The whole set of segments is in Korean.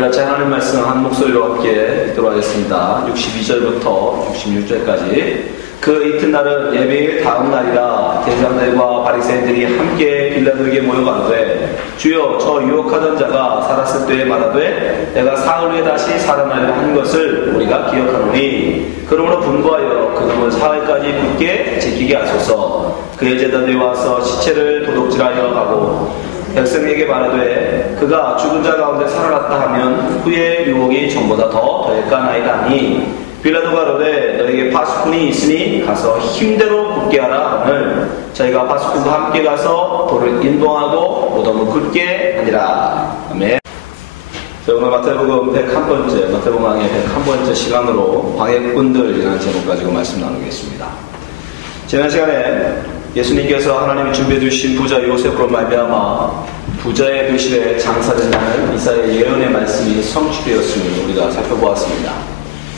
우리 같이 하나님 말씀 한 목소리로 함께 읽도록 하겠습니다. 62절부터 66절까지. 그 이튿날은 예배일 다음 날이라 대장들과 바리새인들이 함께 빌라도에게 모여가되 주여 저 유혹하던 자가 살았을 때에 말하되 내가 사흘 후에 다시 살아나려 한 것을 우리가 기억하노니 그러므로 분부하여 그놈을 사흘까지 굳게 지키게 하소서. 그의 제자들이 와서 시체를 도둑질하여 가고 백성에게 말하되 그가 죽은 자 가운데 살아났다 하면 후에 유혹이 전보다 더 더할까나이다 하니 빌라도가 가로되 너에게 파수꾼이 있으니 가서 힘대로 굳게 하라 하늘 저희가 파수꾼과 함께 가서 돌을 인도하고 무덤을 굳게 하니라. 아멘. 자, 오늘 마태복음 101번째 마태복음 강의 101번째 시간으로 방해꾼들이라는 제목 가지고 말씀 나누겠습니다. 지난 시간에 예수님께서 하나님이 준비해 주신 부자 요셉으로 말미암아 부자의 도실에 장사된다는 이사야의 예언의 말씀이 성취되었음을 우리가 살펴보았습니다.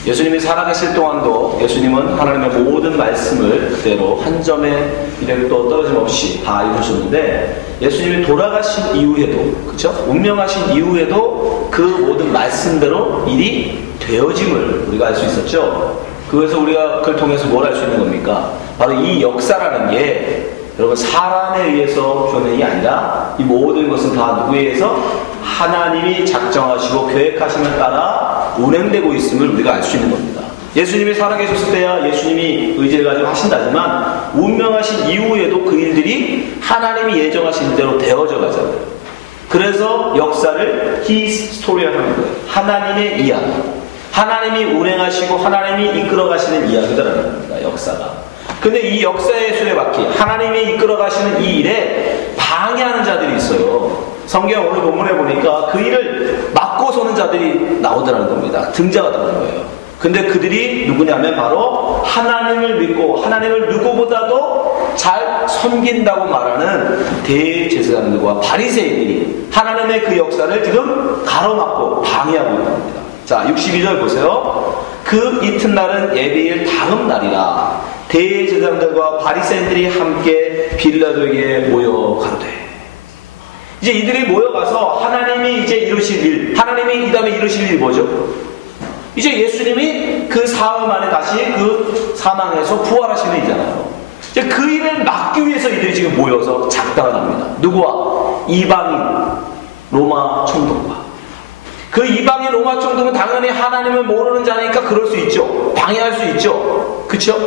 예수님이 살아계실 동안도 예수님은 하나님의 모든 말씀을 그대로 한 점의 미력도 떨어짐 없이 다 이루셨는데 예수님이 돌아가신 이후에도, 그렇죠? 운명하신 이후에도 그 모든 말씀대로 일이 되어짐을 우리가 알 수 있었죠. 그래서 우리가 그걸 통해서 뭘 알 수 있는 겁니까? 바로 이 역사라는 게 여러분 사람에 의해서 주어낸 게 아니라 이 모든 것은 다 누구에 의해서 하나님이 작정하시고 계획하심을 따라 운행되고 있음을 우리가 알 수 있는 겁니다. 예수님이 살아계셨을 때야 예수님이 의지를 가지고 하신다지만 운명하신 이후에도 그 일들이 하나님이 예정하신 대로 되어져 가잖아요. 그래서 역사를 His Story라고 하는 거예요. 하나님의 이야기. 하나님이 운행하시고 하나님이 이끌어가시는 이야기다라는 겁니다. 역사가. 근데 이 역사의 수레바퀴, 하나님이 이끌어가시는 이 일에 방해하는 자들이 있어요. 성경 오늘 본문에 보니까 그 일을 막고 서는 자들이 나오더라는 겁니다. 등장하더라는 거예요. 근데 그들이 누구냐면 바로 하나님을 믿고 하나님을 누구보다도 잘 섬긴다고 말하는 대제사장들과 바리새인들이 하나님의 그 역사를 지금 가로막고 방해하고 있는 겁니다. 자, 62절 보세요. 그 이튿날은 예배일 다음 날이라 대제사장들과 바리새인들이 함께 빌라도에게 모여 가로되. 이제 이들이 모여가서 하나님이 이제 이루실 일, 하나님이 이 다음에 이루실 일이 뭐죠? 이제 예수님이 그 사흘 만에 다시 그 사망에서 부활하시는 일이잖아요. 이제 그 일을 막기 위해서 이들이 지금 모여서 작당을 합니다. 누구와? 이방인 로마 총독과. 그 이방인 로마 총독은 당연히 하나님을 모르는 자니까 그럴 수 있죠. 방해할 수 있죠. 그쵸?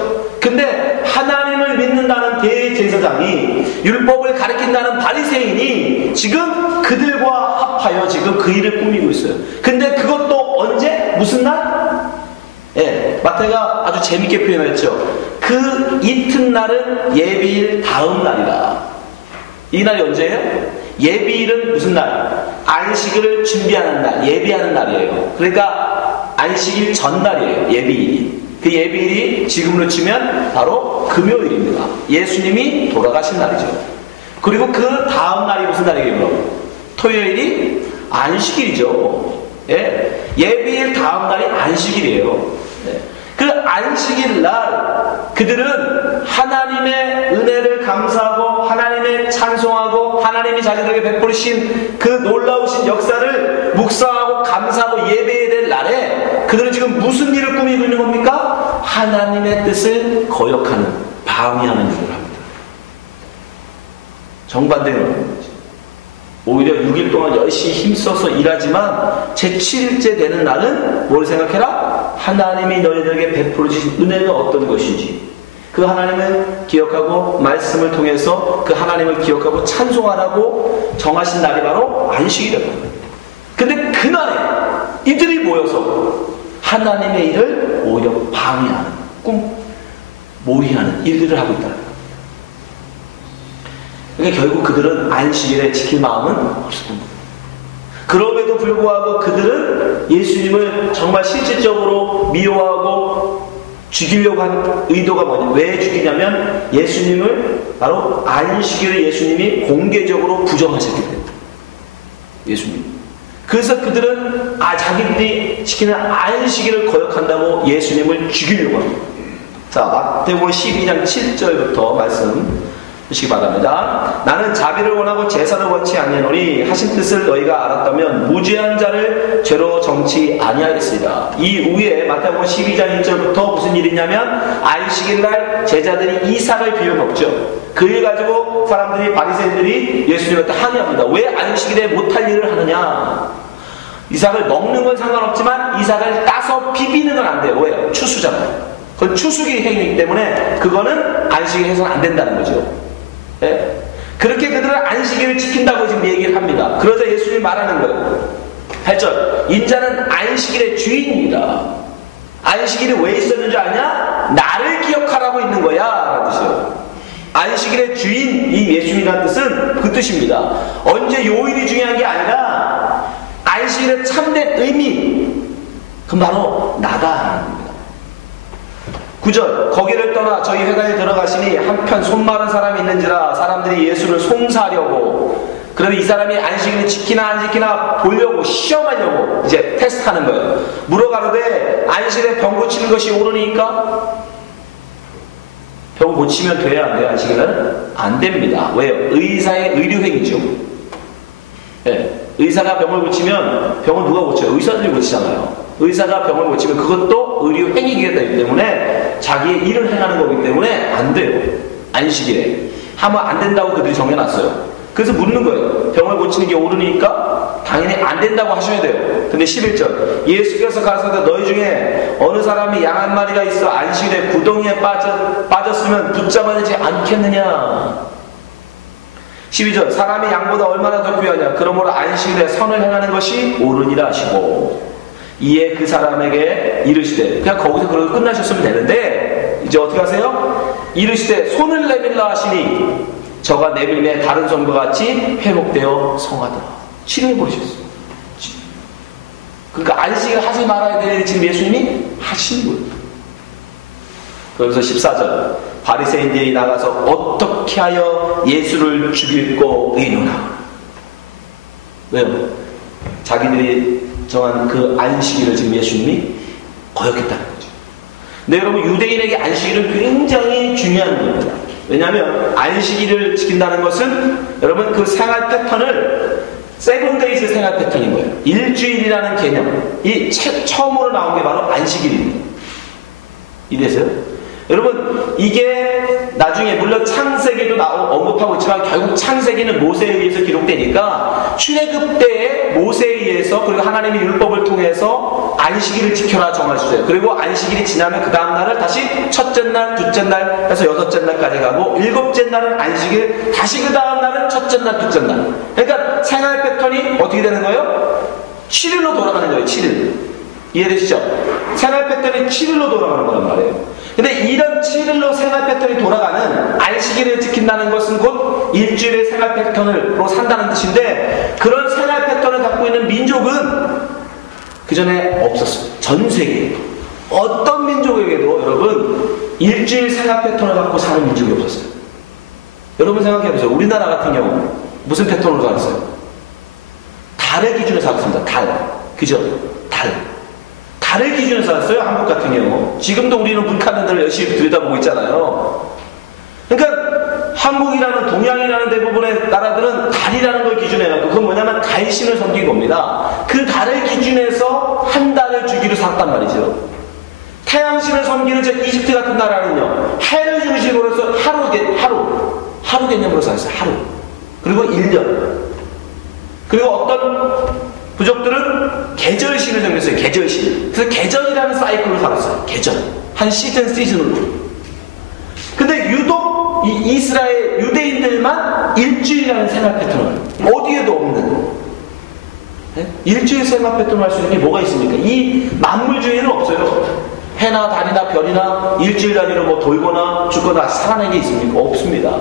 근데 하나님을 믿는다는 대제사장이 율법을 가르친다는 바리새인이 지금 그들과 합하여 지금 그 일을 꾸미고 있어요. 근데 그것도 언제? 무슨 날? 예, 마태가 아주 재밌게 표현했죠. 그 이튿날은 예비일 다음 날이라. 이 날이 언제예요? 예비일은 무슨 날? 안식일을 준비하는 날, 예비하는 날이에요. 그러니까 안식일 전날이에요. 예비일이. 그 예비일이 지금으로 치면 바로 금요일입니다. 예수님이 돌아가신 날이죠. 그리고 그 다음 날이 무슨 날이에요? 토요일이 안식일이죠. 예? 예비일 다음 날이 안식일이에요. 예. 그 안식일 날 그들은 하나님의 은혜를 감사하고 하나님의 찬송하고 하나님이 자기들에게 베푸신 그 놀라우신 역사를 묵상하고 감사하고 예배해야 될 날에 그들은 지금 무슨 일을 꾸미고 있는 겁니까? 하나님의 뜻을 거역하는, 방해하는 일을 합니다. 정반대로 오히려 6일 동안 열심히 힘써서 일하지만 제7일째 되는 날은 뭘 생각해라? 하나님이 너희들에게 베풀어 주신 은혜는 어떤 것인지 그 하나님을 기억하고 말씀을 통해서 그 하나님을 기억하고 찬송하라고 정하신 날이 바로 안식이라고 합니다. 근데 그날에 이들이 모여서 하나님의 일을 오히려 방해하는, 모의하는 일들을 하고 있다는 겁니다. 그러니까 결국 그들은 안식일에 지킬 마음은 없었던 겁니다. 그럼에도 불구하고 그들은 예수님을 정말 실질적으로 미워하고 죽이려고 하는 의도가 뭐냐? 왜 죽이냐면 예수님을 바로 안식일을 예수님이 공개적으로 부정하셨기 때문에. 예수님. 그래서 그들은 자기들이 지키는 안식일을 거역한다고 예수님을 죽이려고 합니다. 자, 마태복음 12장 7절부터 말씀 보시기 바랍니다. 나는 자비를 원하고 제사를 원치 아니하노니 하신 뜻을 너희가 알았다면 무죄한 자를 죄로 정치 아니하겠으리라. 이 후에 마태복음 12장 1절부터 무슨 일이 있냐면 안식일날 제자들이 이삭을 비워 먹죠. 그 일 가지고 사람들이 바리새인들이 예수님한테 항의합니다. 왜 안식일에 못할 일을 하느냐. 이삭을 먹는 건 상관없지만 이삭을 따서 비비는 건 안 돼요. 왜요? 추수잖아요. 그건 추수기 행위이기 때문에 그거는 안식일 해서는 안 된다는 거죠. 네? 그렇게 그들은 안식일을 지킨다고 지금 얘기를 합니다. 그러자 예수님이 말하는 거예요. 8절 인자는 안식일의 주인이다. 안식일이 왜 있었는 줄 아냐? 나를 기억하라고 있는 거야 라는 뜻이에요. 안식일의 주인 이 예수님이라는 뜻은 그 뜻입니다. 언제 요일이 중요한 게 아니라 안식일의 참된 의미 그건 바로 나다. 9절 거기를 떠나 저희 회당에 들어가시니 한편 손 마른 사람이 있는지라 사람들이 예수를 송사하려고 그런데 이 사람이 안식일을 지키나 안 지키나 보려고 시험하려고 이제 테스트하는 거예요. 물어가로되 안식일에 병 고치는 것이 옳으니까? 병 고치면 돼야 안 돼요? 안식일은? 안 됩니다. 왜요? 의사의 의료행위죠. 네. 의사가 병을 고치면 병은 누가 고쳐요? 의사들이 고치잖아요. 의사가 병을 고치면 그것도 의료행위이기 때문에 자기의 일을 행하는 거기 때문에 안 돼요. 안식일에. 하면 안 된다고 그들이 정해놨어요. 그래서 묻는 거예요. 병을 고치는 게 옳으니까? 당연히 안 된다고 하셔야 돼요. 근데 11절 예수께서 가라사대 너희 중에 어느 사람이 양 한 마리가 있어 안식일에 구덩이에 빠졌으면 붙잡아내지 않겠느냐. 12절 사람이 양보다 얼마나 더 귀하냐. 그러므로 안식일에 선을 행하는 것이 옳으니라 하시고 이에 그 사람에게 이르시되 그냥 거기서 그러고 끝나셨으면 되는데 이제 어떻게 하세요? 이르시되 손을 내밀라 하시니 저가 내밀매 다른 손과 같이 회복되어 성하더라. 치료해버리셨어요. 그러니까 안식일 하지 말아야 될 일을 지금 예수님이 하신 거예요. 그래서 14절 바리새인들이 나가서 어떻게 하여 예수를 죽일고 의논하고 왜요? 자기들이 정한 그 안식일을 지금 예수님이 거역했다는 거죠. 근데 여러분 유대인에게 안식일은 굉장히 중요한 겁니다. 왜냐하면 안식일을 지킨다는 것은 여러분 그 생활 패턴을 세븐데이즈 생활 패턴인 거예요. 일주일이라는 개념이 처음으로 나온 게 바로 안식일입니다. 이해되세요? 여러분 이게 나중에 물론 창세기도 언급하고 있지만 결국 창세기는 모세에 의해서 기록되니까 출애굽 때에 모세에 의해서 그리고 하나님의 율법을 통해서 안식일을 지켜라 정하셨어요. 그리고 안식일이 지나면 그 다음 날을 다시 첫째 날, 둘째 날 해서 여섯째 날까지 가고 일곱째 날은 안식일 다시 그 다음 날은 첫째 날, 둘째 날. 그러니까 생활 패턴이 어떻게 되는 거예요? 7일로 돌아가는 거예요. 7일. 이해되시죠? 생활 패턴이 7일로 돌아가는 거란 말이에요. 근데 이런 7일로 생활 패턴이 돌아가는 안식일을 지킨다는 것은 곧 일주일의 생활 패턴으로 산다는 뜻인데 그런 생활 패턴을 갖고 있는 민족은 그 전에 없었어요. 전 세계 어떤 민족에게도 여러분 일주일 생활 패턴을 갖고 사는 민족이 없었어요. 여러분 생각해보세요. 우리나라 같은 경우 무슨 패턴으로 살았어요? 달의 기준으로 살았습니다. 달. 그죠? 달의 기준으로 살았어요. 한국 같은 경우. 지금도 우리는 북한을 열심히 들여다보고 있잖아요. 그러니까 한국이라는 동양이라는 대부분의 나라들은 달이라는 걸 기준해갖고 그건 뭐냐면 달신을 섬긴 겁니다. 그 달을 기준해서 한 달을 주기로 살았단 말이죠. 태양신을 섬기는 저 이집트 같은 나라는요. 해를 중심으로 해서 하루 개념으로 살았어요. 하루. 그리고 1년. 그리고 어떤 부족들은 계절신을 정했어요. 계절신. 그래서 계절이라는 사이클로 살았어요. 계절. 한 시즌으로. 근데 유독 이 이스라엘 유대인들만 일주일이라는 생활 패턴을 어디에도 없는 네? 일주일 생활 패턴을 할 수 있는 게 뭐가 있습니까? 이 만물주의는 없어요. 해나 달이나 별이나 일주일 단위로 뭐 돌거나 죽거나 살아내는 게 있습니까? 없습니다.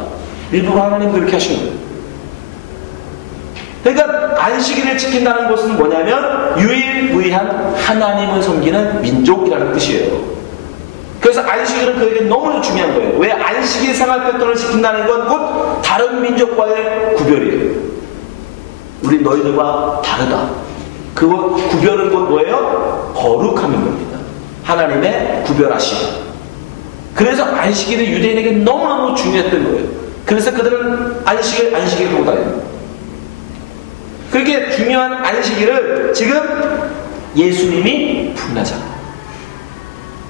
일부러 하나님 그렇게 하신 거예요. 그러니까 안식일을 지킨다는 것은 뭐냐면 유일무이한 하나님을 섬기는 민족이라는 뜻이에요. 그래서 안식일은 그에게 너무나 중요한 거예요. 왜? 안식일 생활 패턴을 지킨다는 건 곧 다른 민족과의 구별이에요. 우리 너희들과 다르다. 그 구별은 곧 뭐예요? 거룩함인 겁니다. 하나님의 구별하심. 그래서 안식일은 유대인에게 너무너무 중요했던 거예요. 그래서 그들은 안식일 하고 다닙니다. 그렇게 중요한 안식일을 지금 예수님이 분하잖아요.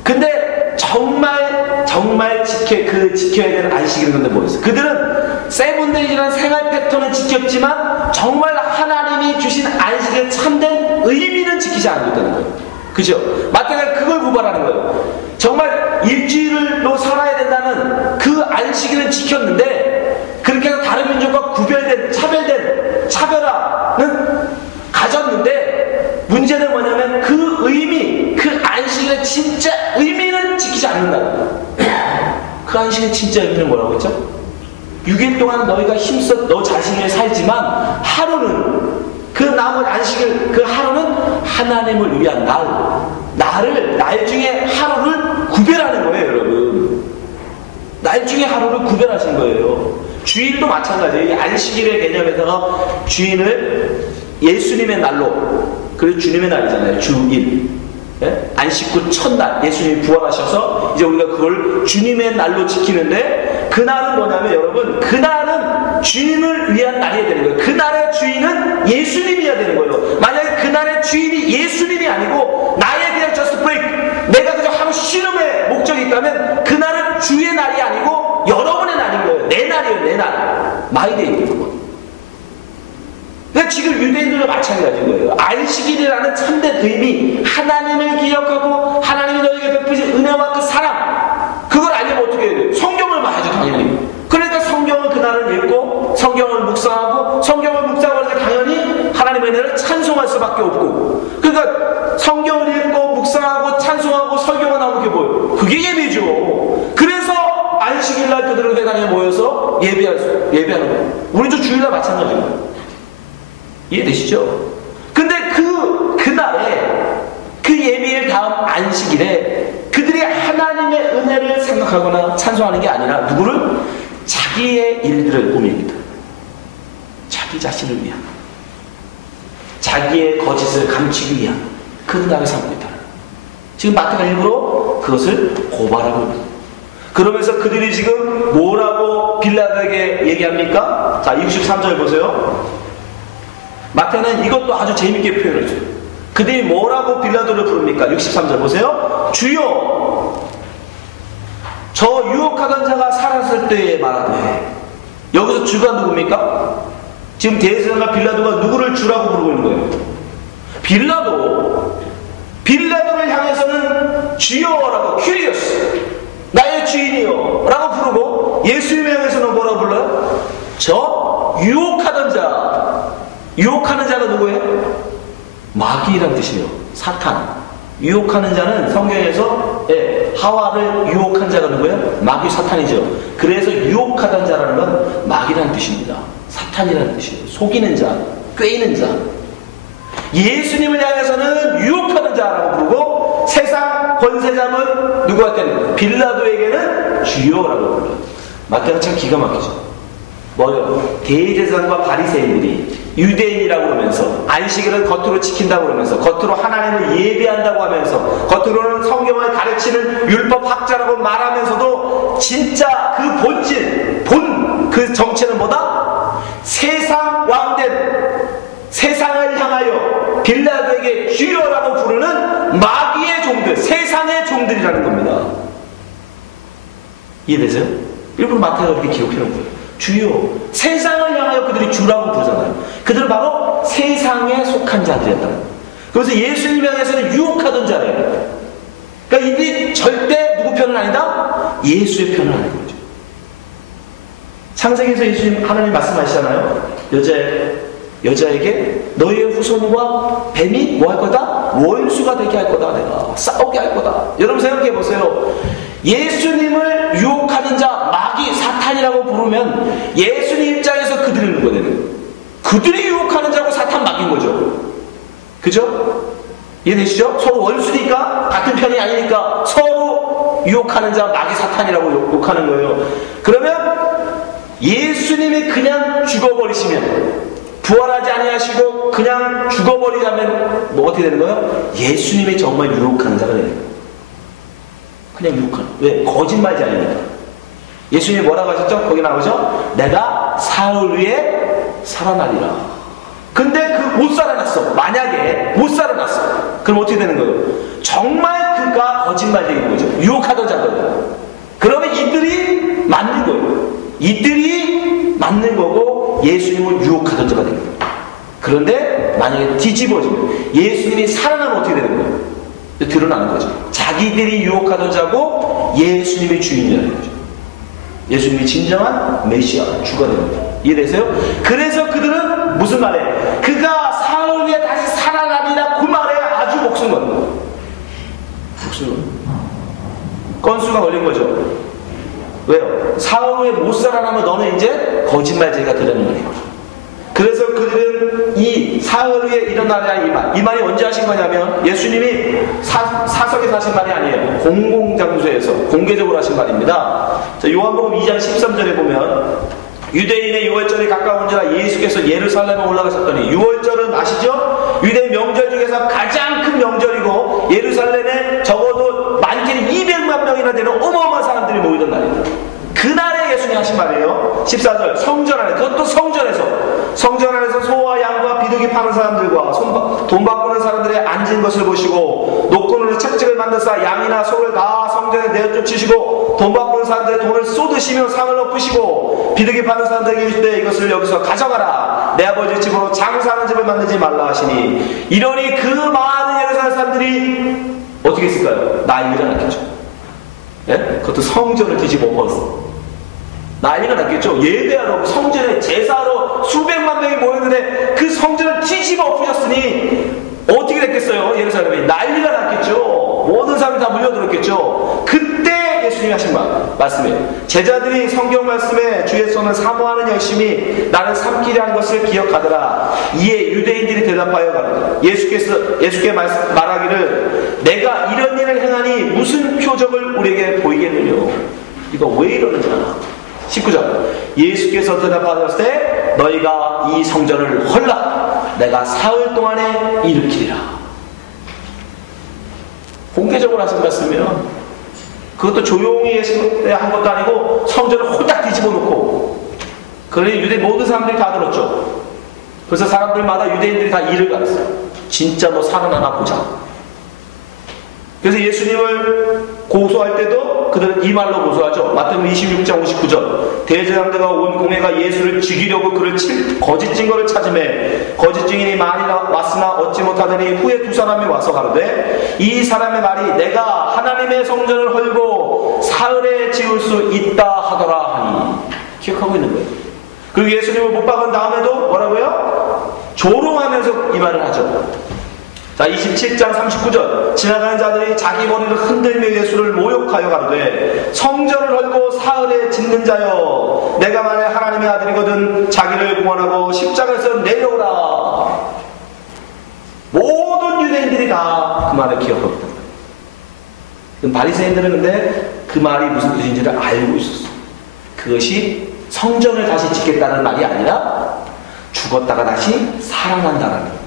근데 정말 지켜야 되는 안식일은 근데 뭐였어요? 그들은 세븐데이라는 생활 패턴은 지켰지만 정말 하나님이 주신 안식일의 참된 의미는 지키지 않고 있다는 거예요. 그죠? 마태가 그걸 고발하는 거예요. 정말 일주일로 살아야 된다는 그 안식일은 지켰는데 그렇게 해서 다른 민족과 구별된 차별화는 가졌는데 문제는 뭐냐면 그 의미, 그 안식일의 진짜 의미는 지키지 않는다는 거예요. 그 안식일의 진짜 의미는 뭐라고 했죠? 6일 동안 너희가 힘써 너 자신을 살지만 하루는 그 남은 안식일 그 하루는 하나님을 위한 날 중에 하루를 구별하는 거예요, 여러분. 날 중에 하루를 구별하신 거예요. 주일도 마찬가지예요. 이 안식일의 개념에서 주일을 예수님의 날로, 그리고 주님의 날이잖아요. 주일. 예? 안식 후 첫날 예수님이 부활하셔서 이제 우리가 그걸 주님의 날로 지키는데 그날은 뭐냐면 여러분 그날은 주님을 위한 날이어야 되는 거예요. 그날의 주인은 예수님이어야 되는 거예요. 만약에 그날의 주인이 예수님이 아니고 나에 대한 just break 내가 그저 하루 쉬름의 목적이 있다면 그날은 주의 날이 아니고 여러분의 날인 거예요. 내 날이에요. 내 날. 마이데이인 거예요. 그러니까 지금 유대인들도 마찬가지인 거예요. 안식일이라는 참된 의미, 하나님을 기억하고 하나님이 너에게 베푸신 은혜와 그 사랑, 그걸 알려면 어떻게 해야 돼요? 성경을 봐야죠, 당연히. 그러니까 성경을 그날은 읽고 성경을 묵상하고 성경을 묵상할 때 당연히 하나님의 은혜를 찬송할 수밖에 없고, 그러니까 성경을 읽고 묵상하고 찬송하고 설교가 나오는 게 뭐예요? 그게 예배죠. 그래서 안식일날 그들은 회당에 모여서 예배하는 거예요. 우리도 주일날 마찬가지예요. 이해되시죠? 근데 그날에 그 예배일 다음 안식일에 그들이 하나님의 은혜를 생각하거나 찬송하는 게 아니라 누구를? 자기의 일들을 꾸밉니다. 자기 자신을 위한, 자기의 거짓을 감추기 위한 그 날을 삼고 있다. 지금 마태가 일부러 그것을 고발하고 있는 거예요. 그러면서 그들이 지금 뭐라고 빌라도에게 얘기합니까? 자, 63절 보세요. 마태는 이것도 아주 재밌게 표현해줘요. 그들이 뭐라고 빌라도를 부릅니까? 63절 보세요. 주여, 저 유혹하던 자가 살았을 때에 말하되. 여기서 주가 누굽니까? 지금 대제사장과 빌라도가 누구를 주라고 부르고 있는 거예요? 빌라도를 향해서는 주여라고, 큐리어스, 나의 주인이요 라고 부르고, 예수님을 향해서는 뭐라고 불러요? 저 유혹하던 자. 유혹하는 자가 누구예요? 마귀라는 뜻이에요. 사탄. 유혹하는 자는 성경에서 하와를 유혹한 자가 누구예요? 마귀, 사탄이죠. 그래서 유혹하던 자라는 건 마귀라는 뜻입니다. 사탄이라는 뜻이에요. 속이는 자, 꿰이는 자. 예수님을 향해서는 유혹하는 자라고 부르고 세상 권세 잡은 누구한테는? 빌라도에게는 주여라고 불러요. 마태가 참 기가 막히죠. 뭐요? 대제사장과 바리새인들이 유대인이라고 그러면서 안식일은 겉으로 지킨다고 그러면서 겉으로 하나님을 예배한다고 하면서 겉으로는 성경을 가르치는 율법학자라고 말하면서도 진짜 그 본질, 그 정체는 뭐다? 세상 왕된, 세상을 향하여 빌라도에게 주여라고 부르는 마귀의 종들, 세상의 종들이라는 겁니다. 이해되세요? 일부러 마태가 그렇게 기록해 놓은 거예요. 주요, 세상을 향하여 그들이 주라고 부르잖아요. 그들은 바로 세상에 속한 자들이었다는 거예요. 그래서 예수님 향해서는 유혹하던 자래요. 그러니까 이들이 절대 누구 편은 아니다? 예수의 편은 아닌 거죠. 창세기에서 예수님 하나님 말씀하시잖아요. 여자에게 너희의 후손과 뱀이 뭐 할 거다? 원수가 되게 할 거다. 내가 싸우게 할 거다. 여러분 생각해 보세요. 예수님을 유혹하는 자, 마귀, 사탄이라고 부르면 예수님 입장에서 그들이 누가 되는 거예요? 그들이 유혹하는 자고 사탄 마귀인 거죠. 그죠? 이해되시죠? 서로 원수니까, 같은 편이 아니니까 서로 유혹하는 자, 마귀, 사탄이라고 욕하는 거예요. 그러면 예수님이 그냥 죽어버리시면, 부활하지 아니하시고 그냥 죽어버리자면 뭐 어떻게 되는 거예요? 예수님이 정말 유혹하는 자가 되는 거예요. 그냥 유혹하는. 왜? 거짓말이 아니니까. 예수님이 뭐라고 하셨죠? 거기 나오죠? 내가 사흘 위에 살아나리라. 근데 그 못 살아났어. 만약에 못 살아났어. 그럼 어떻게 되는 거예요? 정말 그가 거짓말쟁이인 거죠. 유혹하던 자거든요. 그러면 이들이 맞는 거예요. 이들이 맞는 거고 예수님을 유혹하던 자가 되는 거예요. 그런데 만약에 뒤집어지면 예수님이 살아나면 어떻게 되는 거예요? 드러나는 거죠. 자기들이 유혹하던 자고 예수님이 주인이라는 거죠. 예수님이 진정한 메시아, 주가 되는 거예요. 이해되세요? 그래서 그들은 무슨 말에? 그가 사흘 후에 다시 살아나리라 그 말에 아주 목숨 거는 거예요. 목숨 건수가 걸린 거죠. 왜요? 사흘 후에 못 살아나면 너는 이제 거짓말쟁이가 되는 거예요. 그래서 그들은 이 사흘 후에 일어나리라 이 말이 언제 하신 거냐면 예수님이 사석에서 하신 말이 아니에요. 공공장소에서 공개적으로 하신 말입니다. 자, 요한복음 2장 13절에 보면 유대인의 유월절이 가까운지라 예수께서 예루살렘에 올라가셨더니 유월절은 아시죠? 유대 명절 중에서 가장 큰 명절이고 예루살렘에 적어도 많게는 200만 명이나 되는 어마어마한 사람들이 모이던 날입니다. 그날에 예수님이 하신 말이에요. 14절 성전 안에, 그것도 성전 안에서 소와 양과 비둘기 파는 사람들과 돈 바꾸는 사람들의 앉은 것을 보시고 노끈으로 채찍을 만드사 양이나 소를 다 성전에 내어쫓으시고 돈 바꾸는 사람들의 돈을 쏟으시며 상을 엎으시고 비둘기 파는 사람들에게 이르시되 이것을 여기서 가져가라. 내 아버지 집으로 장사하는 집을 만들지 말라 하시니 이러니 그 많은 예루살렘 사람들이 어떻게 했을까요? 난리가 났겠죠. 예? 그것도 성전을 뒤집어 엎었어. 난리가 났겠죠. 예배하러 성전에 제사하러 수백만 명이 모였는데 그 성전을 뒤집어 엎으셨으니 어떻게 됐겠어요? 예루살렘이 난리가 났겠죠. 모든 사람이 다 몰려들었겠죠. 그때 예수님이 하신 말씀이에요. 제자들이 성경 말씀에 주의 손을 사모하는 열심히 나는 삼키려 한 것을 기억하더라. 이에 유대인들이 대답하여 가로되 예수께 말하기를 내가 이런 일을 행하니 무슨 표적을 우리에게 보이겠느냐. 이거 왜 이러느냐. 19절 예수께서 대답하셨을 때 너희가 이 성전을 헐라 내가 사흘 동안에 일으키리라. 공개적으로 하신 말씀이면 그것도 조용히 한 것도 아니고 성전을 홀딱 뒤집어 놓고 그러니 유대 모든 사람들이 다 들었죠. 그래서 사람들마다 유대인들이 다 이를 갈았어요. 진짜 너 살아나나 보자. 그래서 예수님을 고소할 때도 그들은 이 말로 고소하죠. 마태복음 26장 59절 대제사장들과 온 공회가 예수를 죽이려고 그를 거짓 증거를 찾으매 거짓 증인이 많이 왔으나 얻지 못하더니 후에 두 사람이 와서 가로되 이 사람의 말이 내가 하나님의 성전을 헐고 사흘에 지을 수 있다 하더라 하니 기억하고 있는 거예요. 그리고 예수님을 못 박은 다음에도 뭐라고요? 조롱하면서 이 말을 하죠. 자, 27장 39절 지나가는 자들이 자기 머리를 흔들며 예수를 모욕하여 가로되 성전을 헐고 사흘에 짓는 자여 내가 만일 하나님의 아들이거든 자기를 구원하고 십자가에서 내려오라. 모든 유대인들이 다 그 말을 기억하고 있단 말이에요. 바리새인들은 근데 그 말이 무슨 뜻인지를 알고 있었어. 그것이 성전을 다시 짓겠다는 말이 아니라 죽었다가 다시 살아난다는 거예요.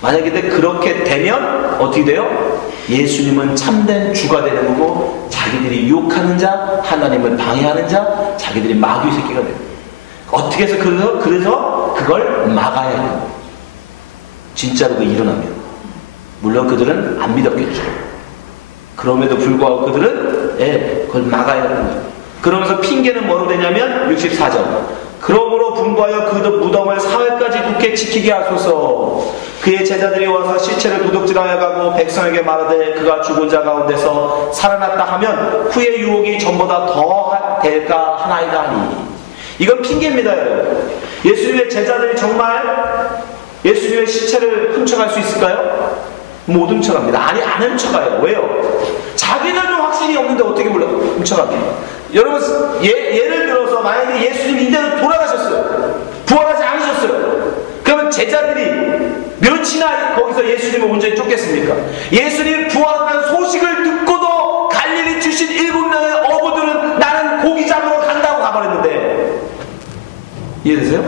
만약에 그렇게 되면 어떻게 돼요? 예수님은 참된 주가 되는 거고 자기들이 유혹하는 자, 하나님을 방해하는 자, 자기들이 마귀 새끼가 돼요. 어떻게 해서 그래서 그걸 막아야 해요. 진짜로 그 일어나면. 물론 그들은 안 믿었겠죠. 그럼에도 불구하고 그들은 그걸 막아야 하는 거예요. 그러면서 핑계는 뭐로 되냐면 64절 그러므로 분부하여 그 무덤을 사흘까지 굳게 지키게 하소서. 그의 제자들이 와서 시체를 도둑질하여 가고 백성에게 말하되 그가 죽은 자 가운데서 살아났다 하면 후의 유혹이 전보다 더 될까 하나이다 하니. 이건 핑계입니다. 여러분. 예수님의 제자들이 정말 예수님의 시체를 훔쳐갈 수 있을까요? 못 훔쳐갑니다. 아니 안 훔쳐가요. 왜요? 자기들도 확신이 없는데 어떻게 훔쳐갑니까? 여러분 예를 들어서 만약에 예수님이 이대로 돌아가셨어요. 부활하지 않으셨어요. 그러면 제자들이 몇이나 거기서 예수님을 온전히 쫓겠습니까? 예수님이 부활한다는 소식을 듣고도 갈릴리 출신 7명의 어부들은 나는 고기 잡으러 간다고 가버렸는데 이해되세요?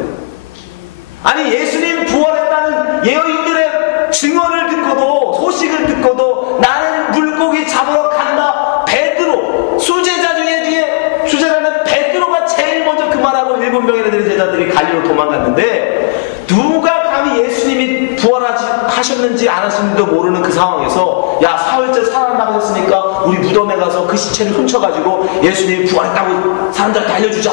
아니 예수님 부활했다는 여인들의 증언을 듣고도 소식을 듣고도 나는 물고기 잡으러 간다. 베드로 수제자 중에 수제자 하셨는지 안 하셨는지도 모르는 그 상황에서 야 사흘째 살아나고 했으니까 우리 무덤에 가서 그 시체를 훔쳐가지고 예수님이 부활했다고 사람들한테 알려주자.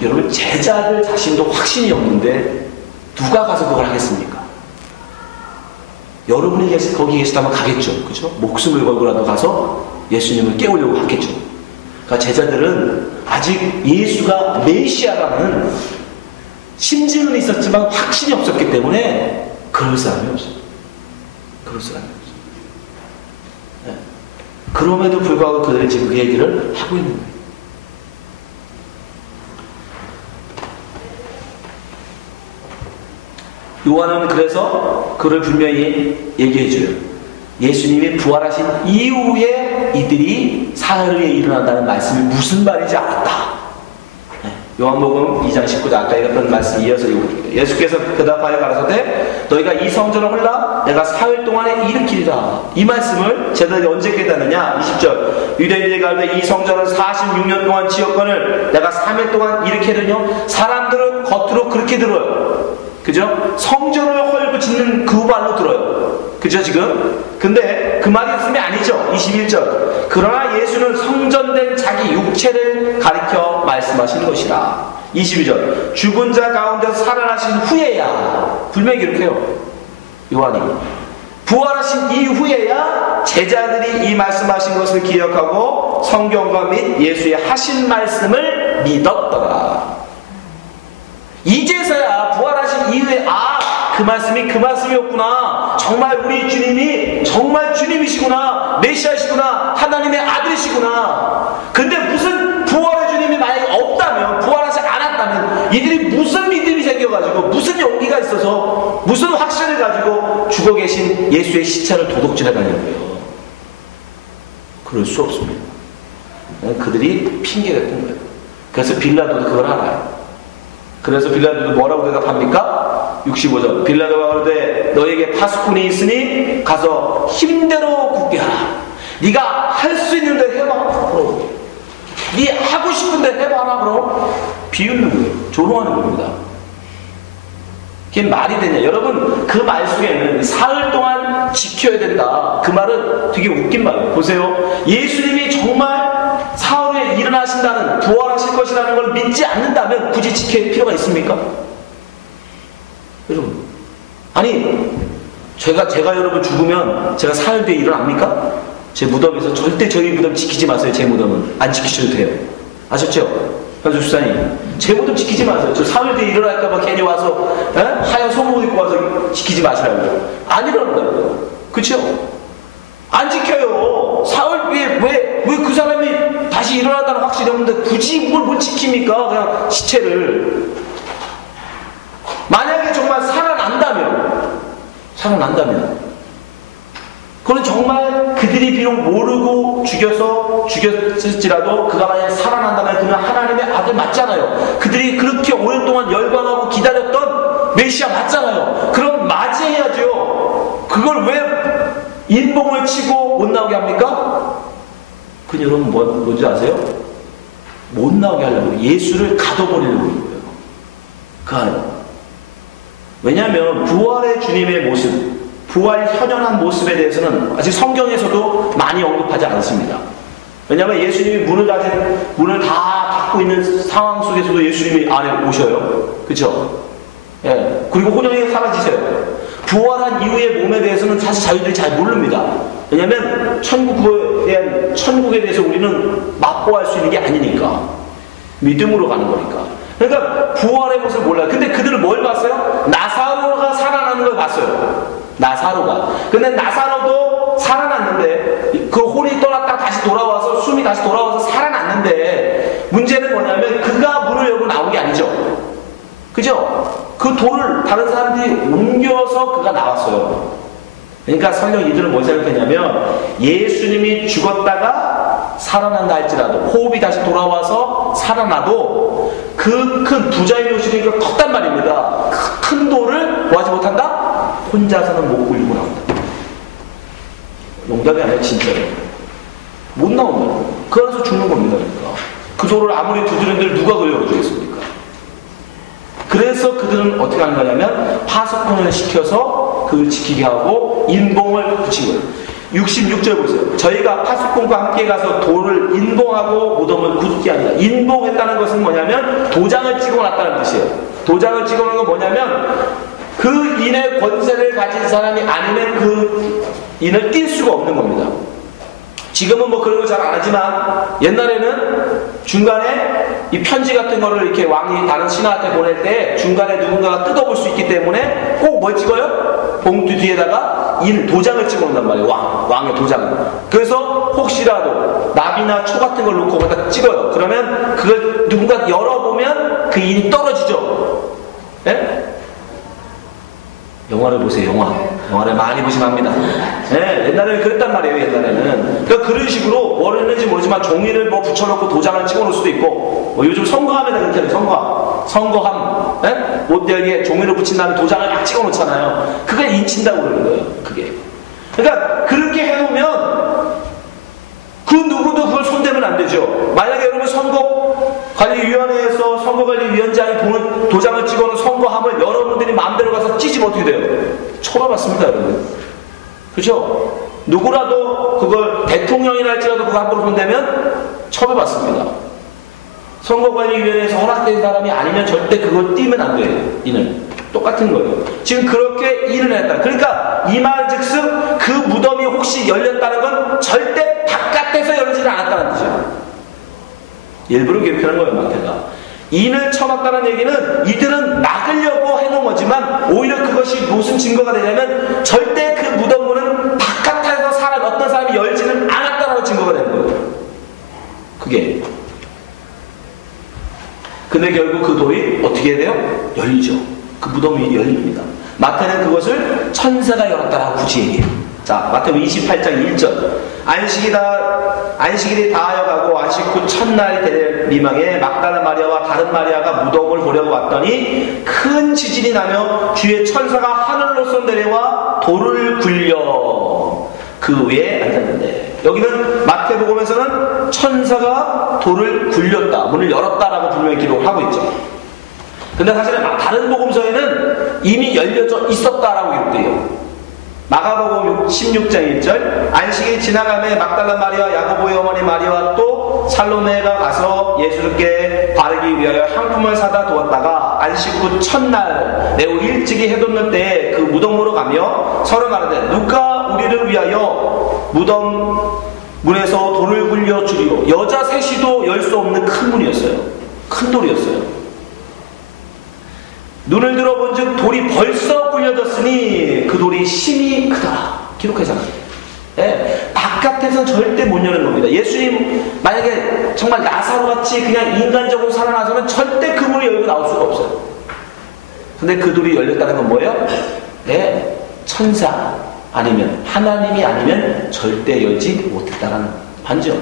여러분 제자들 자신도 확신이 없는데 누가 가서 그걸 하겠습니까? 여러분이 거기 계시다면 가겠죠. 그죠? 목숨을 걸고라도 가서 예수님을 깨우려고 하겠죠. 그러니까 제자들은 아직 예수가 메시아라는 심증은 있었지만 확신이 없었기 때문에 그럴 사람이 없어요. 그럴 사람이 없어요. 네. 그럼에도 불구하고 그들이 지금 그 얘기를 하고 있는 거예요. 요한은 그래서 그를 분명히 얘기해줘요. 예수님이 부활하신 이후에 이들이 사흘 후에 일어난다는 말씀이 무슨 말인지 알았다. 요한복음 2장 19절 아까 읽었던 말씀 이어서 읽어드립니다. 예수께서 대답하여 가라사대 너희가 이 성전을 헐라 내가 사흘 동안에 일으키리라. 이 말씀을 제자들이 언제 깨닫느냐. 20절 유대인들이 가로되 이 성전을 46년 동안 지었거늘 내가 3일 동안 일으키려뇨. 사람들은 겉으로 그렇게 들어요. 그죠? 성전을 헐고 짓는 그 말로 들어요. 그죠 지금? 근데 그 말이 있음이 아니죠. 21절 그러나 예수는 성전된 자기 육체를 가리켜 말씀하신 것이라. 22절 죽은 자 가운데서 살아나신 후에야 분명히 기록해요. 요한이 부활하신 이후에야 제자들이 이 말씀하신 것을 기억하고 성경과 및 예수의 하신 말씀을 믿었더라. 이제서야 부활하신 이후에 그 말씀이 그 말씀이었구나. 정말 우리 주님이 정말 주님이시구나. 메시아시구나. 하나님의 아들이시구나. 근데 무슨 부활의 주님이 만약에 없다면 부활하지 않았다면 이들이 무슨 믿음이 생겨가지고 무슨 용기가 있어서 무슨 확신을 가지고 죽어 계신 예수의 시체를 도둑질해가냐고요. 그럴 수 없습니다. 그들이 핑계댔던 거예요. 그래서 빌라도도 그걸 알아요. 그래서 빌라도도 뭐라고 대답합니까? 65절 빌라도가 그러되 너에게 파수꾼이 있으니 가서 힘대로 굳게 하라. 네가 할 수 있는 대로 해봐. 그럼 네 하고 싶은 대로 해봐라. 그럼 비웃는 거예요. 조롱하는 겁니다. 그게 말이 되냐. 여러분 그 말 속에는 사흘 동안 지켜야 된다. 그 말은 되게 웃긴 말이에요. 보세요. 예수님이 정말 사흘에 일어나신다는 부활하실 것이라는 걸 믿지 않는다면 굳이 지킬 필요가 있습니까? 여러분 아니 제가 여러분 죽으면 제가 사흘 뒤에 일어납니까? 제 무덤에서 절대 저희 무덤 지키지 마세요. 제 무덤은 안 지키셔도 돼요. 아셨죠? 현수 수사님 제 무덤 지키지 마세요. 저 사흘 뒤에 일어날까봐 괜히 와서 하얀 속옷 입고 와서 지키지 마시라고요. 안 일어난다고요. 그쵸? 안 지켜요. 사흘 뒤에 왜 그 사람이 다시 일어난다는 확신이 없는데 굳이 뭘 지킵니까? 그냥 시체를. 만약에 정말 살아난다면 그건 정말 그들이 비록 모르고 죽였을지라도 그가 만약에 살아난다면 그는 하나님의 아들 맞잖아요. 그들이 그렇게 오랫동안 열광하고 기다렸던 메시아 맞잖아요. 그럼 맞이해야죠. 그걸 왜 인봉을 치고 못 나오게 합니까? 그 여러분 뭔지 아세요? 못 나오게 하려고 예수를 가둬버리려고 하는 거예요. 그 안에. 왜냐하면 부활의 주님의 모습, 부활 현현한 모습에 대해서는 아직 성경에서도 많이 언급하지 않습니다. 왜냐하면 예수님이 문을 다 닫고 있는 상황 속에서도 예수님이 안에 오셔요. 그렇죠? 예. 그리고 혼연히 사라지세요. 부활한 이후의 몸에 대해서는 사실 자유들이 잘 모릅니다. 왜냐하면 천국에 대해서 우리는 맛보할 수 있는 게 아니니까. 믿음으로 가는 거니까. 그러니까 부활의 모습을 몰라요. 근데 그들은 뭘 봤어요? 나사로가 살아나는 걸 봤어요. 나사로가. 근데 나사로도 살아났는데 그 혼이 떠났다 다시 돌아와서 숨이 다시 돌아와서 살아났는데 문제는 뭐냐면 그가 문을 열고 나온 게 아니죠. 그죠? 그 돌을 다른 사람들이 옮겨서 그가 나왔어요. 그러니까 성경 이들은 뭘 생각했냐면 예수님이 죽었다가 살아난다 할지라도 호흡이 다시 돌아와서 살아나도 그 큰 부자의 오시니까 컸단 말입니다. 큰 돌을 뭐 하지 못한다? 혼자서는 못 굴리고 나온다. 농담이 아니라 진짜로 못 나온다. 그 안에서 죽는 겁니다. 그러니까 그 돌을 아무리 두드린들 누가 걸려주겠습니까? 그래서 그래서 그들은 어떻게 하는 거냐면 파수꾼을 시켜서 그걸 지키게 하고 인봉을 붙인 거예요. 66절 보세요. 저희가 파수꾼과 함께 가서 돌을 인봉하고 무덤을 굳게 하니라. 인봉했다는 것은 뭐냐면 도장을 찍어놨다는 뜻이에요. 도장을 찍어놓은 건 뭐냐면 그 인의 권세를 가진 사람이 아니면 그 인을 뛸 수가 없는 겁니다. 지금은 뭐 그런 거 잘 안 하지만 옛날에는 중간에 이 편지 같은 거를 이렇게 왕이 다른 신하한테 보낼 때 중간에 누군가가 뜯어볼 수 있기 때문에 꼭 뭘 찍어요? 봉투 뒤에다가 인 도장을 찍어 놓는단 말이에요. 왕의 도장을. 그래서 혹시라도 나비나 초 같은 걸 놓고 거기다 찍어요. 그러면 그걸 누군가 열어보면 그 인이 떨어지죠. 예? 영화를 보세요. 영화를 많이 보시면 합니다. 네, 옛날에는 그랬단 말이에요. 옛날에는. 그러니까 그런 식으로 뭘 했는지 모르지만 종이를 뭐 붙여놓고 도장을 찍어놓을 수도 있고, 뭐 요즘 선거함에다 그렇게 해요. 선거함. 네? 못 열게 종이를 붙인 다음에 도장을 막 찍어놓잖아요. 그게 인친다고 그러는 거예요. 그게. 그러니까 그렇게 해놓으면 그 누구도 그걸 손대면 안 되죠. 만약에 여러분 선거관리위원회에서 선거관리위원장이 도장을 찍어놓은 선거함을 여러분들이 마음대로 가서 찢으면 어떻게 돼요? 처벌받습니다, 여러분. 그죠? 누구라도 그걸 대통령이라 할지라도 그거 함부로 손대면 처벌받습니다. 선거관리위원회에서 허락된 사람이 아니면 절대 그걸 띄면 안 돼요. 이는 똑같은 거예요. 지금 그렇게 일을 했다. 그러니까 이 말즉슨 그 무덤이 혹시 열렸다는 건 절대 바깥에서 열리지는 않았다는 뜻이에요. 일부러 기록하는 거예요, 마태가. 인을 쳐놨다는 얘기는 이들은 막으려고 해놓은 거지만 오히려 그것이 무슨 증거가 되냐면 절대 그 무덤문은 바깥에서 어떤 사람이 열지는 않았다라는 증거가 되는 거예요. 그게. 근데 결국 그 돌이 어떻게 돼요? 열리죠. 그 무덤이 열립니다. 마태는 그것을 천사가 열었다라고 굳이 얘기해요. 자, 마태복음 28장 1절. 안식일이 다하여가고 안식 후 첫날이 될 미망에 막달라 마리아와 다른 마리아가 무덤을 보려고 왔더니 큰 지진이 나며 주의 천사가 하늘로서 내려와 돌을 굴려 그 위에 앉았는데, 여기는 마태복음에서는 천사가 돌을 굴렸다, 문을 열었다라고 분명히 기록을 하고 있죠. 근데 사실은 다른 복음서에는 이미 열려져 있었다라고 기록돼요. 마가복음 16장 1절. 안식이 지나가매 막달라 마리아, 야고보의 어머니 마리아와 또 살로메가 가서 예수께 바르기 위하여 향품을 사다 두었다가 안식 후 첫날 매우 일찍이 해돋는 때에 그 무덤으로 가며 서로 말하되 누가 우리를 위하여 무덤 문에서 돌을 굴려 주리요. 여자 셋이도 열 수 없는 큰 문이었어요. 큰 돌이었어요. 눈을 들어본 즉 돌이 벌써 굴려졌으니 그 돌이 심히 크다. 기록하잖아요. 예, 바깥에서는 절대 못 여는 겁니다. 예수님 만약에 정말 나사로같이 그냥 인간적으로 살아나서는 절대 그 문을 열고 나올 수가 없어요. 근데 그 돌이 열렸다는 건 뭐예요? 네, 천사 아니면 하나님이 아니면 절대 열지 못했다는 반전.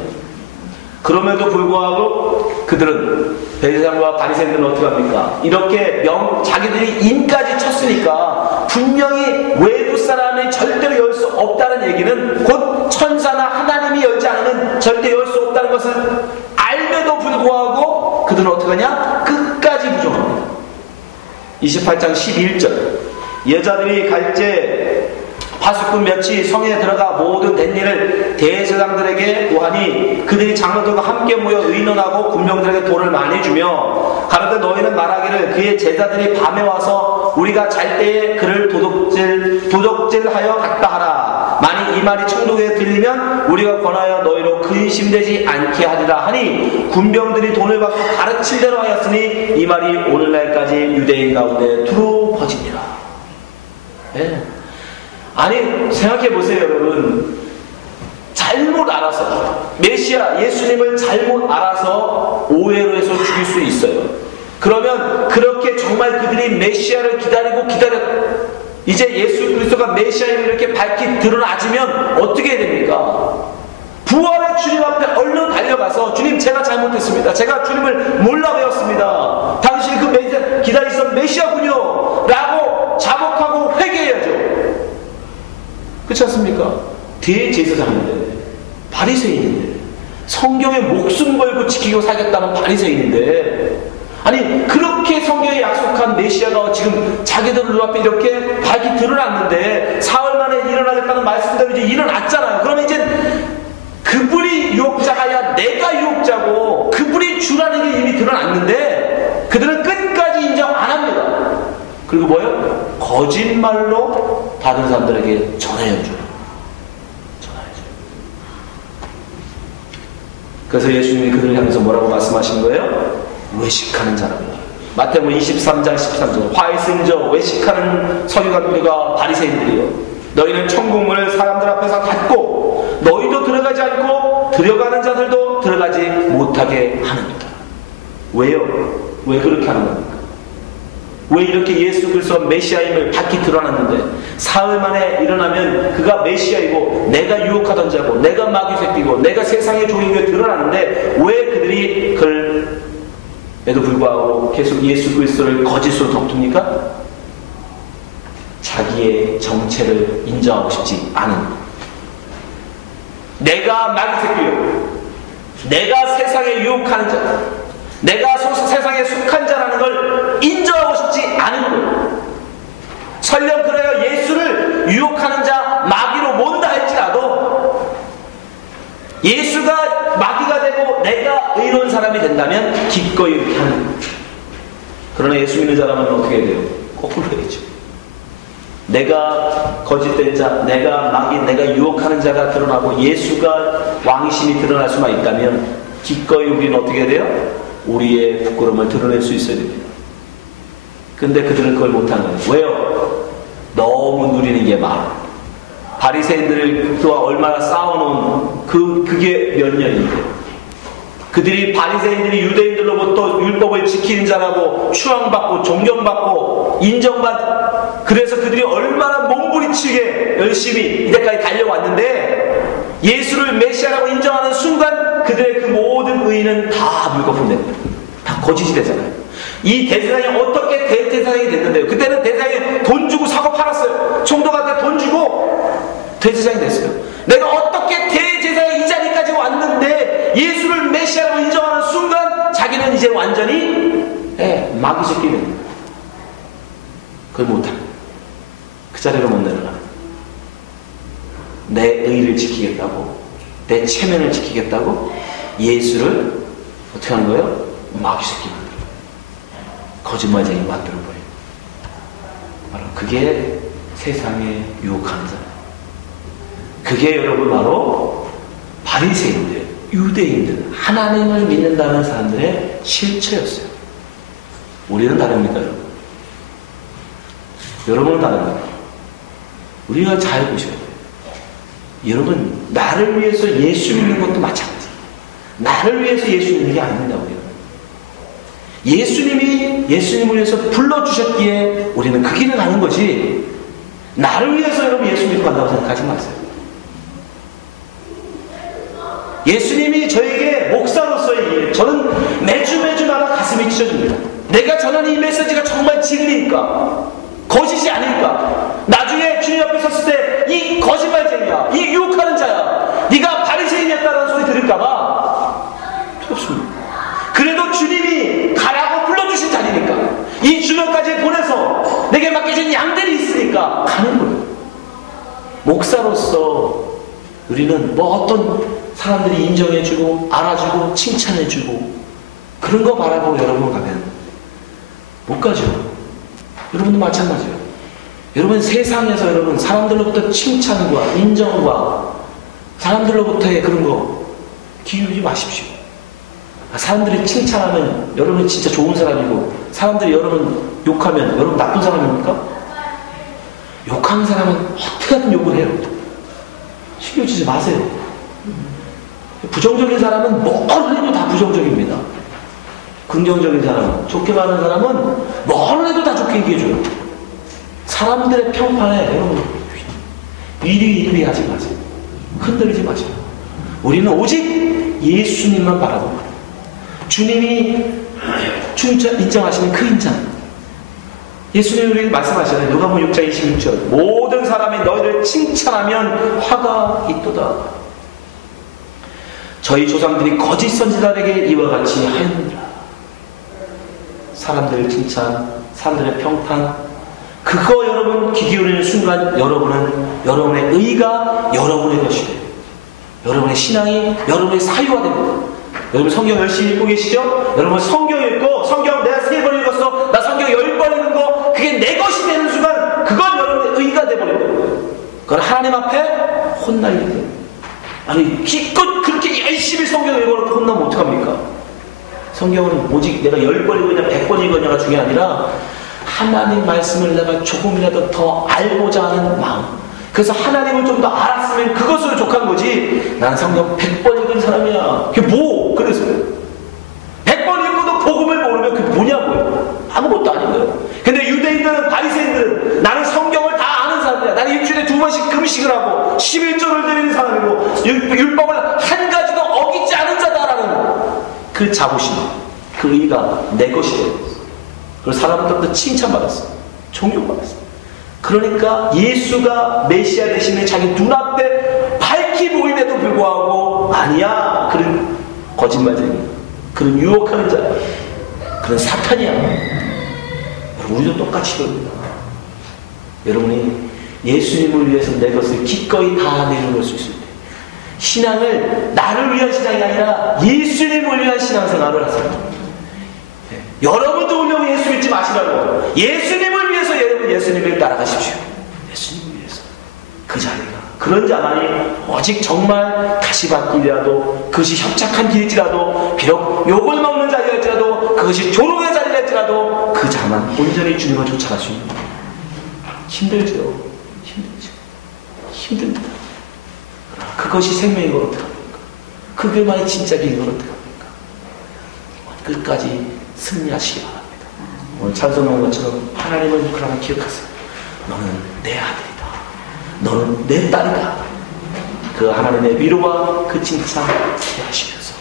그럼에도 불구하고 그들은, 대제사장과 바리새인들은 어떻게 합니까? 이렇게 자기들이 인까지 쳤으니까 분명히 외부 사람이 절대로 열 수 없다는 얘기는 곧 천사나 하나님이 열지 않으면 절대 열 수 없다는 것을 알면도 불구하고 그들은 어떻게 하냐? 끝까지 부정합니다. 28장 11절. 여자들이 갈제 파수꾼 몇이 성에 들어가 모든 된 일을 대제사장들에게 고하니 그들이 장로들과 함께 모여 의논하고 군병들에게 돌을 많이 주며 가로되 너희는 말하기를 그의 제자들이 밤에 와서 우리가 잘 때에 그를 도적질하여 갔다 하라. 만일 이 말이 총독에게 들리면 우리가 권하여 너희로 근심되지 않게 하리라 하니 군병들이 돈을 받고 가르칠 대로 하였으니 이 말이 오늘날까지 유대인 가운데 두루 퍼지니라. 네. 아니, 생각해보세요, 여러분. 잘못 알아서, 메시아 예수님을 잘못 알아서 오해로 해서 죽일 수 있어요. 그러면 그렇게 정말 그들이 메시아를 기다리고 이제 예수 그리스도가 메시아임을 이렇게 밝히 드러나지면 어떻게 해야 됩니까? 부활의 주님 앞에 얼른 달려가서 주님, 제가 잘못했습니다. 제가 주님을 몰라 배웠습니다. 당신이 그 기다리던 메시아군요 라고 자복하고 회개해야죠. 그렇지 않습니까? 대제사장인데, 바리새인인데, 성경에 목숨 걸고 지키고 살겠다는 바리새인인데, 아니 그렇게 이렇게 성경에 약속한 메시아가 지금 자기들 눈앞에 이렇게 밝히 드러났는데 사흘 만에 일어나겠다는 말씀대로 이제 일어났잖아요. 그러면 이제 그분이 유혹자가 아니라 내가 유혹자고 그분이 주라는 게 이미 드러났는데 그들은 끝까지 인정 안 합니다. 그리고 뭐예요? 거짓말로 다른 사람들에게 전해줘요. 그래서 예수님이 그들을 향해서 뭐라고 말씀하신 거예요? 외식하는 자라고. 마태복음 23장 13절 화이승저 외식하는 서기관들과 바리새인들이요 너희는 천국문을 사람들 앞에서 닫고 너희도 들어가지 않고 들어가는 자들도 들어가지 못하게 하느니라. 왜요? 왜 그렇게 하는 겁니까? 왜 이렇게 예수 그리스도가 메시아임을 밝히 드러났는데 사흘 만에 일어나면 그가 메시아이고 내가 유혹하던 자고 내가 마귀 새끼고 내가 세상의 종인 게 드러나는데 왜 그들이 그럼에도 불구하고 계속 예수 그리스도를 거짓으로 덮습니까? 자기의 정체를 인정하고 싶지 않은 내가 마귀 새끼요 내가 세상에 유혹하는 자 내가 세상에 속한 자라는 걸 인정하고 싶지 않은 거예요. 설령 그래야 예수를 유혹하는 자 마귀로 몬다 할지라도 예수가 마귀가 되고 내가 의로운 사람이 된다면 기꺼이 이렇게 하는 거예요. 그러나 예수 믿는 사람은 어떻게 해야 돼요? 거꾸로 해야죠. 내가 거짓된 자, 내가 마귀, 내가 유혹하는 자가 드러나고 예수가 왕이심이 드러날 수만 있다면 기꺼이 우리는 어떻게 해야 돼요? 우리의 부끄러움을 드러낼 수 있어야 됩니다. 근데 그들은 그걸 못하는 거예요. 왜요? 너무 누리는 게 많아. 바리새인들과 얼마나 쌓아놓은 그게 몇 년인데 그들이 바리새인들이 유대인들로부터 율법을 지키는 자라고 추앙받고 존경받고 인정받 그래서 그들이 얼마나 몸부림치게 열심히 이때까지 달려왔는데 예수를 메시아라고 인정하는 순간 그들의 그 모든 의의는 다 물거품 됩니다. 다 거짓이 되잖아요. 이 대제사장이 어떻게 대제사장이 됐는데요? 그때는 대제사장이 돈 주고 사고 팔았어요. 총독한테 돈 주고 대제사장이 됐어요. 내가 어떻게 대제사장이 이 자리까지 왔는데 예수를 메시아라고 인정하는 순간 자기는 이제 완전히 마귀 새끼 됩니다. 그걸 못합니다. 그 자리로 못 내려가. 내 의를 지키겠다고 내 체면을 지키겠다고 예수를 어떻게 하는 거예요? 마귀 새끼 만들어 거짓말쟁이 만들어버려요. 바로 그게 세상에 유혹하는 자예요. 그게 여러분 바로 바리새인들, 유대인들, 하나님을 믿는다는 사람들의 실체였어요. 우리는 다릅니다. 여러분. 여러분은 다릅니다. 우리가 잘 보셔야 돼요. 여러분, 나를 위해서 예수 믿는 것도 마찬가지예요. 나를 위해서 예수 믿는 게 아닙니다고요. 예수님이 예수님을 위해서 불러주셨기에 우리는 그 길을 가는 거지 나를 위해서 여러분 예수 믿고 간다고 생각하지 마세요. 예수님이 저에게 목사로서의 일, 저는 매주마다 가슴이 찢어집니다. 내가 전하는 이 메시지가 정말 진리일까? 거짓이 아닐까? 나중에 주님 앞에 섰을 때 이 거짓말쟁이야, 이 유혹하는 자야, 네가 바리새인이었다는 소리 들을까봐 두렵습니다. 그래도 주님이 가라고 불러주신 자리니까 이 주변까지 보내서 내게 맡겨준 양들이 있으니까 가는 거예요. 목사로서 우리는 뭐 어떤 사람들이 인정해주고 알아주고 칭찬해주고 그런 거 바라보고 여러분 가면 못 가죠. 여러분도 마찬가지예요. 여러분 세상에서 여러분 사람들로부터 칭찬과 인정과 사람들로부터의 그런 거 기울이지 마십시오. 사람들이 칭찬하면 여러분 진짜 좋은 사람이고 사람들이 여러분 욕하면 여러분 나쁜 사람입니까? 욕하는 사람은 어떻게든 욕을 해요. 신경 쓰지 마세요. 부정적인 사람은 뭘 해도 다 부정적입니다. 긍정적인 사람은, 좋게 말하는 사람은 뭘 해도 다 좋게 얘기해줘요. 사람들의 평판에 여러분 위리위리 하지 마세요. 흔들리지 마세요. 우리는 오직 예수님만 바라봅니다. 주님이 인정하시는 그 인정. 예수님이 우리에게 말씀하시잖아요. 누가복음 6장 26절 모든 사람이 너희를 칭찬하면 화가 있도다. 저희 조상들이 거짓 선지자에게 이와 같이 하였느니라. 사람들 칭찬, 사람들의 평판, 그거 여러분 귀 기울이는 순간 여러분은 여러분의 의가 여러분의 것이 돼요. 여러분의 신앙이 여러분의 사유가 됩니다. 여러분 성경 열심히 읽고 계시죠? 여러분 성경 읽고 성경 내가 3번 읽었어, 나 성경 10번 읽은 거, 그게 내 것이 되는 순간 그건 여러분의 의가 돼버린 거예요. 그건 하나님 앞에 혼날 일이에요. 아니 기껏 그렇게 열심히 성경을 읽어놓고 혼나면 어떡합니까? 성경은 오직 내가 10번 읽었냐 100번 읽었냐가 중요한 게 아니라 하나님 말씀을 내가 조금이라도 더 알고자 하는 마음, 그래서 하나님을 좀 더 알았으면 그것으로 족한 거지. 난 성경 100번 읽은 사람이야. 그게 뭐? 그래서 100번 읽어도 복음을 모르면 그게 뭐냐고요. 아무것도 아닌 거예요. 근데 유대인들은, 바리새인들은 나는 성경을 다 아는 사람이야, 나는 일주일에 2번씩 금식을 하고 11조를 드리는 사람이고 율법을 한 가지도 어기지 않은 자다라는 그 자부심, 그 의가 내 것이 되는 거예요. 그래서 사람들부터 칭찬받았어요. 존경받았어요. 그러니까 예수가 메시아 되시는 자기 눈앞에 밝히 보임에도 불구하고 아니야, 그런 거짓말쟁이, 그런 유혹하는 자야, 그런 사탄이야. 여러분 우리도 똑같이 그럽니다. 여러분이 예수님을 위해서 내 것을 기꺼이 다 내려놓을 수 있을 때, 신앙을 나를 위한 신앙이 아니라 예수님을 위한 신앙생활을 하세요. 여러분도 오려고 예수 믿지 마시라고. 예수님을 위해서 여러분 예수님을 따라가십시오. 예수님을 위해서. 그 자리가, 그런 자만이 오직 정말 가시밭길이라도, 그것이 협착한 길일지라도, 비록 욕을 먹는 자리일지라도, 그것이 조롱의 자리일지라도 그 자만 온전히 주님을 쫓아갈 수 있는 거예요. 힘들죠. 힘들죠. 힘듭니다. 그것이 생명인 걸 어떡합니까? 그게만이 진짜 길인 걸 어떡합니까? 끝까지 승리하시기 바랍니다. 오늘 찬송한 것처럼 하나님은 그러나 기억하세요. 너는 내 아들이다, 너는 내 딸이다. 그 하나님의 위로와 그 칭찬 기대하시면서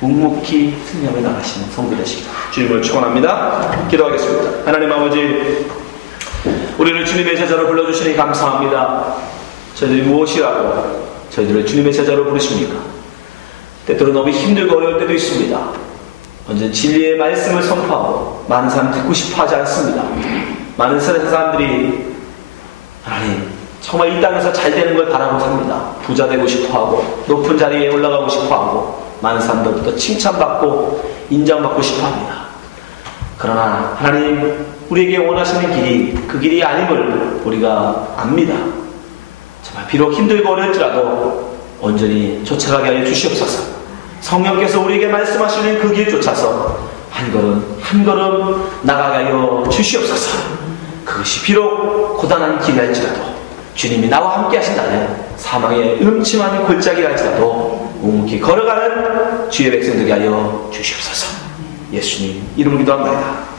묵묵히 승리하며 나가시는 성도 되시기를 주님을 축원합니다. 기도하겠습니다. 하나님 아버지, 우리를 주님의 제자로 불러주시니 감사합니다. 저희들이 무엇이라고 저희들을 주님의 제자로 부르십니까? 때때로 너무 힘들고 어려울 때도 있습니다. 언제 진리의 말씀을 선포하고 많은 사람 듣고 싶어 하지 않습니다. 많은 사람들이 하나님 정말 이 땅에서 잘 되는 걸 바라고 삽니다. 부자 되고 싶어 하고 높은 자리에 올라가고 싶어 하고 많은 사람들부터 칭찬받고 인정받고 싶어 합니다. 그러나 하나님, 우리에게 원하시는 길이 그 길이 아님을 우리가 압니다. 정말 비록 힘들고 어려울지라도 온전히 쫓아가게 하여 주시옵소서. 성령께서 우리에게 말씀하시는 그 길 쫓아서 한 걸음 한 걸음 나가게 하여 주시옵소서. 그것이 비록 고단한 길일지라도, 주님이 나와 함께 하신다면 사망의 음침한 골짜기랄지라도 묵묵히 걸어가는 주의 백성되게 하여 주시옵소서. 예수님 이름으로 기도합니다.